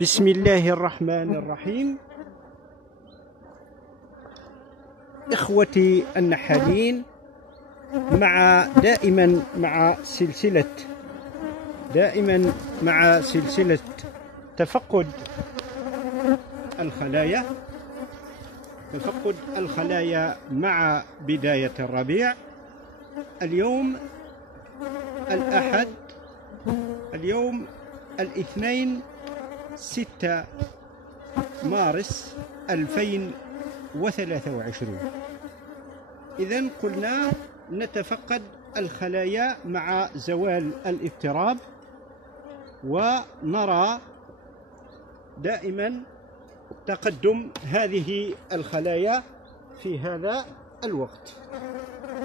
بسم الله الرحمن الرحيم. إخوتي النحالين، دائما مع سلسلة تفقد الخلايا مع بداية الربيع. اليوم الأحد، اليوم الاثنين 6 مارس 2023. إذن قلنا نتفقد الخلايا مع زوال الاضطراب، ونرى دائما تقدم هذه الخلايا في هذا الوقت.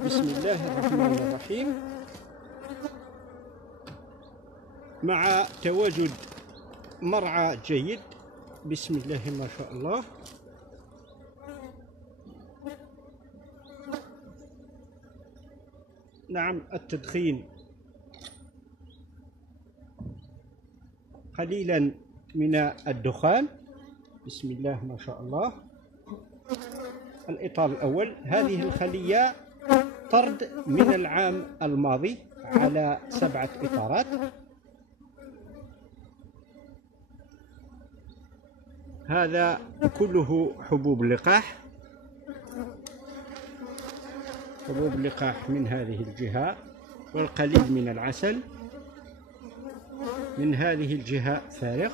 بسم الله الرحمن الرحيم. مع تواجد مرعى جيد، بسم الله ما شاء الله. نعم، التدخين قليلا من الدخان، بسم الله ما شاء الله. الإطار الأول، هذه الخلية طرد من العام الماضي على 7 إطارات. هذا كله حبوب لقاح، حبوب لقاح من هذه الجهة، والقليل من العسل من هذه الجهة فارغ.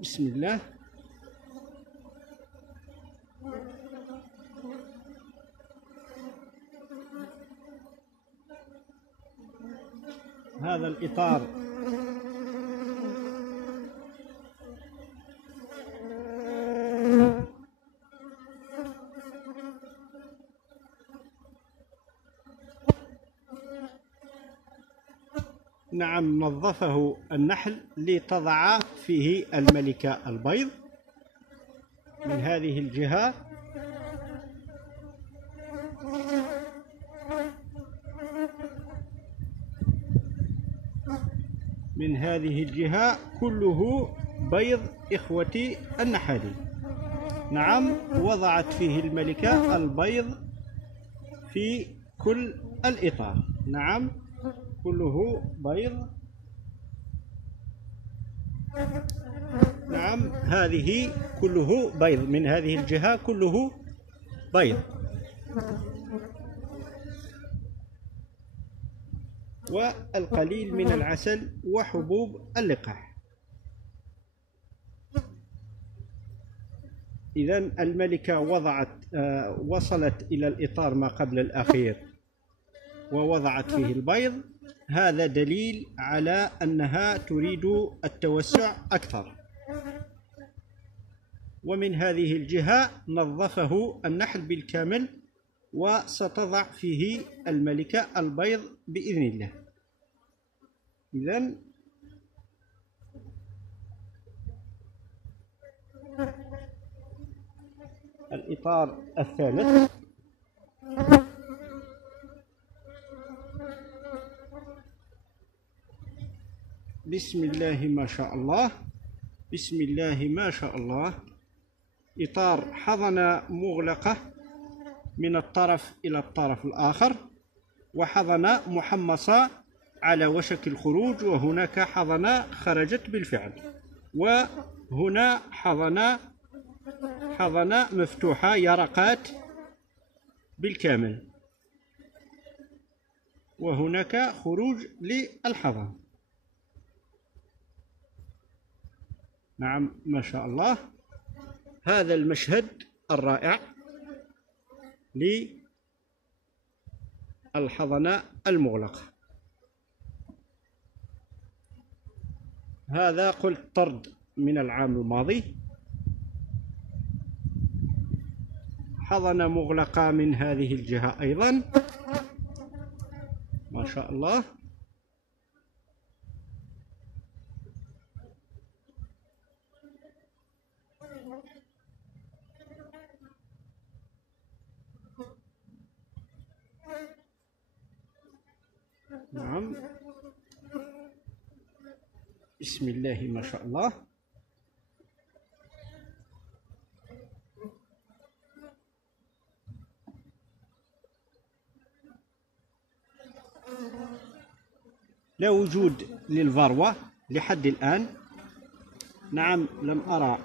بسم الله. هذا الإطار نعم نظفه النحل لتضع فيه الملكة البيض من هذه الجهة. من هذه الجهة كله بيض إخوتي النحالين. نعم، وضعت فيه الملكة البيض في كل الإطار. نعم، كله بيض. نعم، هذه كله بيض، من هذه الجهة كله بيض، والقليل من العسل وحبوب اللقاح. إذن الملكة وصلت إلى الإطار ما قبل الأخير ووضعت فيه البيض. هذا دليل على أنها تريد التوسع أكثر. ومن هذه الجهة نظفه النحل بالكامل، وستضع فيه الملكة البيض بإذن الله. إذن الإطار الثالث، بسم الله ما شاء الله، بسم الله ما شاء الله. إطار حضنة مغلقة من الطرف إلى الطرف الآخر، وحضنة محمصة على وشك الخروج، وهناك حضنة خرجت بالفعل، وهنا حضنة مفتوحة يرقات بالكامل، وهناك خروج للحضن. نعم ما شاء الله. هذا المشهد الرائع للحضنة المغلقة. هذا قلت طرد من العام الماضي. حضنة مغلقة من هذه الجهة أيضا، ما شاء الله. بسم الله ما شاء الله. لا وجود للفروة لحد الآن. نعم، لم أرى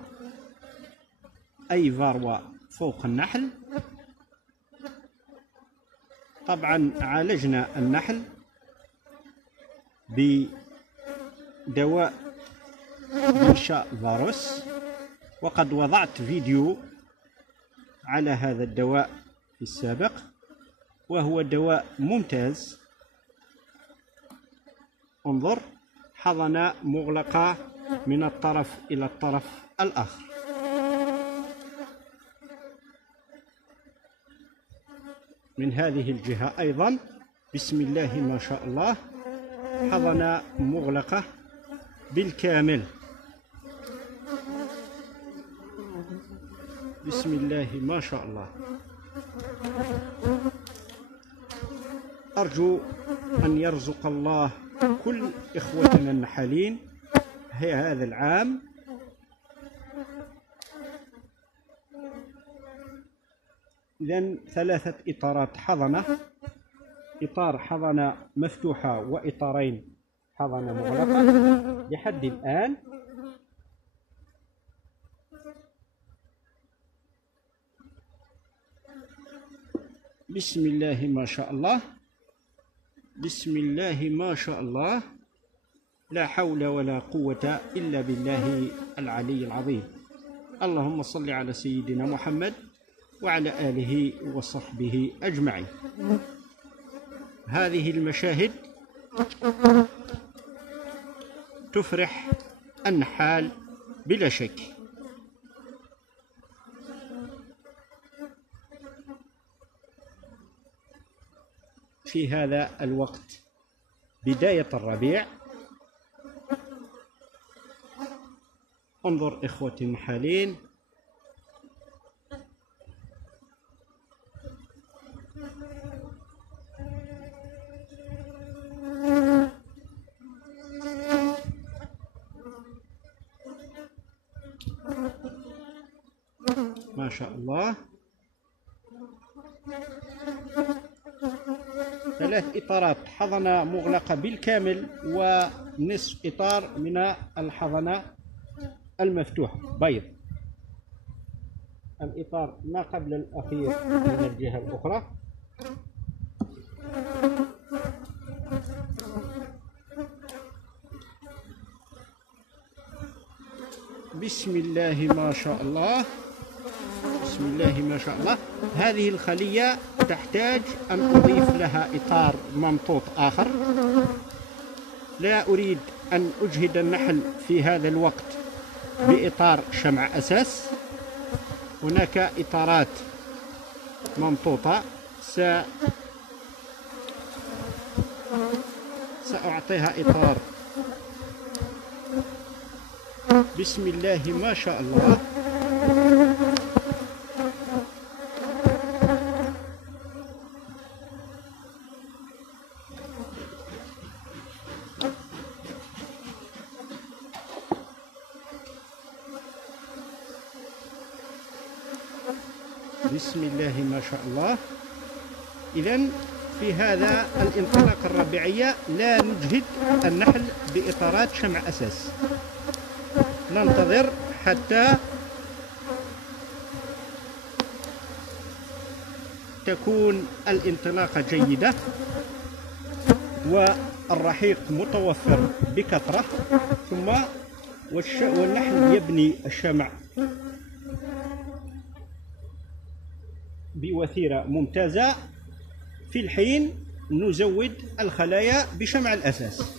أي فروة فوق النحل. طبعا عالجنا النحل بدواء منشأ فاروس، وقد وضعت فيديو على هذا الدواء في السابق، وهو دواء ممتاز. انظر، حضنة مغلقة من الطرف إلى الطرف الآخر. من هذه الجهة أيضا بسم الله ما شاء الله، حضنة مغلقة بالكامل. بسم الله ما شاء الله. أرجو أن يرزق الله كل إخوتنا النحالين هذا العام إذن 3 إطارات حضنة، إطار حضنة مفتوحة وإطارين حضنة مغلقة لحد الآن. بسم الله ما شاء الله، بسم الله ما شاء الله، لا حول ولا قوة إلا بالله العلي العظيم. اللهم صل على سيدنا محمد وعلى آله وصحبه أجمعين. هذه المشاهد تفرح النحال بلا شك. في هذا الوقت بداية الربيع، انظر إخوتي النحالين، ما شاء الله. 3 إطارات حضنة مغلقة بالكامل، ونصف إطار من الحضنة المفتوح بيض. الإطار ما قبل الأخير من الجهة الأخرى. بسم الله ما شاء الله، بسم الله ما شاء الله. هذه الخلية تحتاج أن أضيف لها إطار ممطوط آخر. لا أريد أن أجهد النحل في هذا الوقت بإطار شمع أساس. هناك إطارات ممطوطة سأعطيها إطار. بسم الله ما شاء الله. بسم الله ما شاء الله. إذن في هذا الانطلاق الربيعية لا نجهد النحل بإطارات شمع أساس. ننتظر حتى تكون الانطلاقة جيدة والرحيق متوفر بكثرة، ثم والنحل يبني الشمع بوتيرة ممتازة. في الحين نزود الخلايا بشمع الأساس.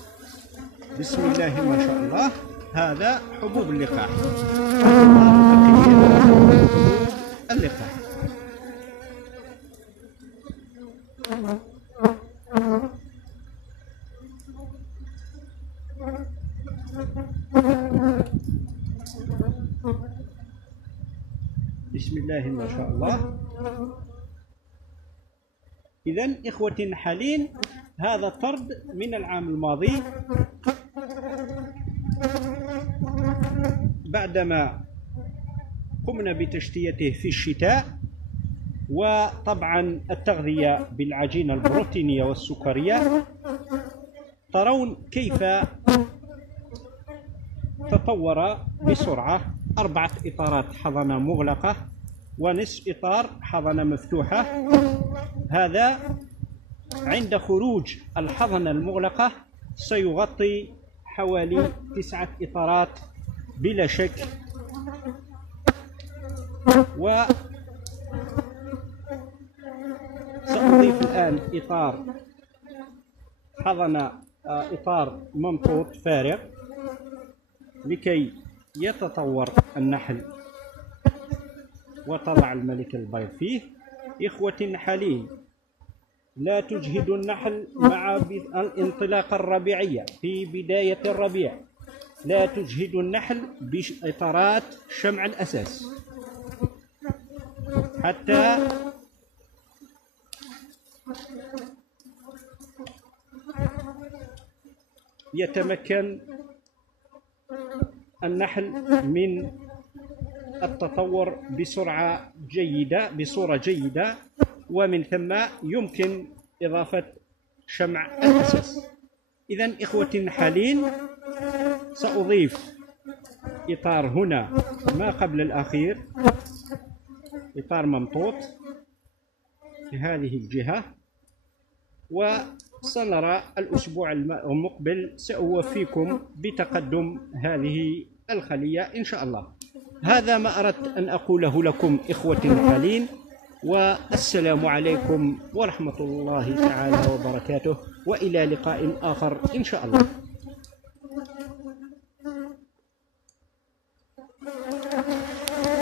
بسم الله ما شاء الله. هذا حبوب اللقاح، حبوب اللقاح. بسم الله ما شاء الله. إذن إخوتي النحالين، هذا طرد من العام الماضي. بعدما قمنا بتشتيته في الشتاء، وطبعا التغذية بالعجينة البروتينية والسكرية، ترون كيف تطور بسرعة. 4 إطارات حضنة مغلقة ونصف إطار حضنة مفتوحة. هذا عند خروج الحضنة المغلقة سيغطي حوالي 9 إطارات بلا شك. وسأضيف الآن إطار حضنة، إطار ممطوط فارغ لكي يتطور النحل وتضع الملكة البيض فيه. إخوتي النحالين، لا تجهدوا النحل مع الانطلاقة الربيعية في بداية الربيع، لا تجهدوا النحل بإطارات شمع الأساس حتى يتمكن النحل من التطور بصورة جيدة، ومن ثم يمكن إضافة شمع الأساس. إذن إخوتي النحالين، سأضيف إطار هنا ما قبل الأخير، إطار ممطوط في هذه الجهة، وسنرى الأسبوع المقبل سأوفيكم بتقدم هذه الخلية إن شاء الله. هذا ما أردت أن أقوله لكم إخوتي النحالين، والسلام عليكم ورحمة الله تعالى وبركاته، وإلى لقاء آخر إن شاء الله.